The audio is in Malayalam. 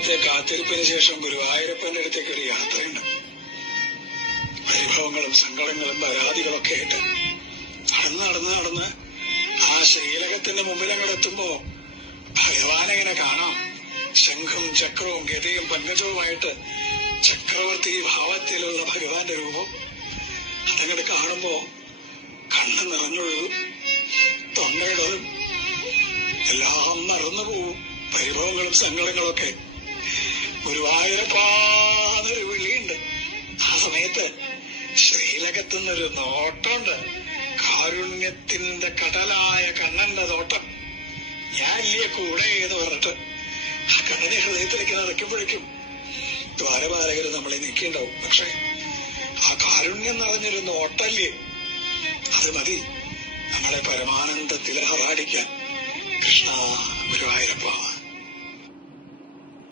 നാളത്തെ കാത്തിരിപ്പിന് ശേഷം ഗുരുവായൂരപ്പന്റെ അടുത്തേക്ക് ഒരു യാത്രയുണ്ട്. പരിഭവങ്ങളും സങ്കടങ്ങളും പരാതികളൊക്കെ ആയിട്ട് നടന്ന് ആ ശ്രീലകത്തിന്റെ മുമ്പിൽ അങ്ങോട്ട് എത്തുമ്പോ ഭഗവാനെങ്ങനെ കാണാം. ശംഖും ചക്രവും ഗതയും പങ്കജവുമായിട്ട് ചക്രവർത്തി ഭാവത്തിലുള്ള ഭഗവാന്റെ രൂപം അതങ്ങോട്ട് കാണുമ്പോ കണ്ണ് നിറഞ്ഞൊഴുകും, തൊണ്ടയിടറും, എല്ലാം മറന്നുപോകും. പരിഭവങ്ങളും സങ്കടങ്ങളൊക്കെ. ഗുരുവായൂരപ്പാന്നൊരു വിളിയുണ്ട്. ആ സമയത്ത് ശ്രീലകത്തുനിന്നൊരു നോട്ടമുണ്ട്. കാരുണ്യത്തിന്റെ കടലായ കണ്ണന്റെ നോട്ടം. ഞാൻ ഇല്ലേ കൂടെ എന്ന് പറഞ്ഞിട്ട് ആ കണ്ണനെ ഹൃദയത്തിലേക്ക് നിറയ്ക്കുമ്പോഴേക്കും ദ്വാരപാലകര് നമ്മളെ നിൽക്കിണ്ടാവും. പക്ഷെ ആ കാരുണ്യം നിറഞ്ഞൊരു നോട്ടല്ലേ, അത് മതി നമ്മളെ പരമാനന്ദത്തിൽ ആറാടിക്കാൻ. കൃഷ്ണ ഗുരുവായൂരപ്പ.